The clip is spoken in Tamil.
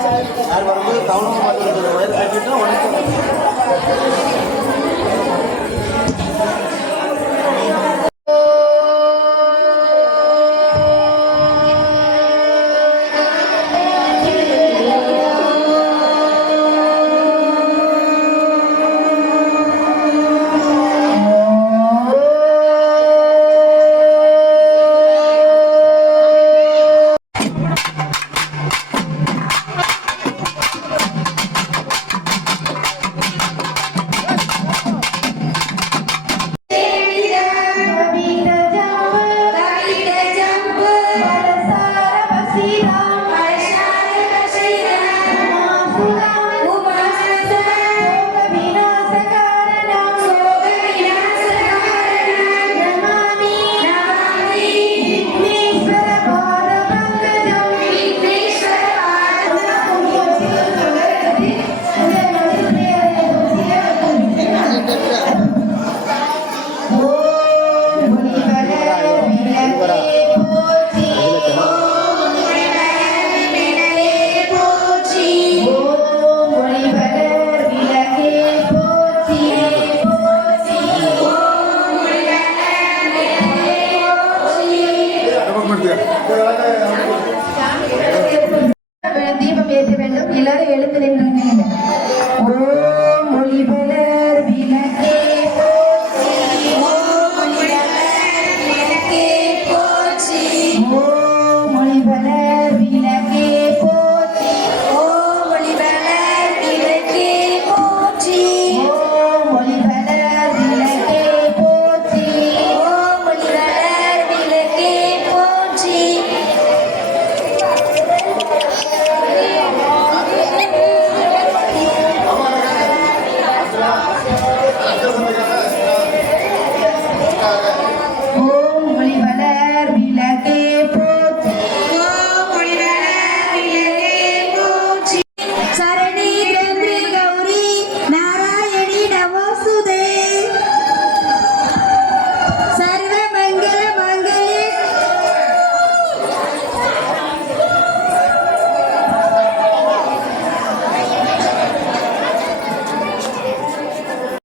யார் வரும்போது கவனமாக பார்த்துக்கிட்டு வயது கட்டிட்டு உடனே தீபம் ஏற்ற வேண்டும். எல்லாரும் எழுந்து நின்று ஓம் ஒளிபலர் விளக்கே போற்றி, ஓம் ஒளிபலர் விளக்கே போற்றி, ஓம் ஒளிபலர் விளக்கே போற்றி, ஓம் ஒளிபலர் விளக்கே போற்றி, ஓம் ஒளிபலர் விளக்கே போற்றி, ஓம் ஒளிபலர் விளக்கே போற்றி. Gracias.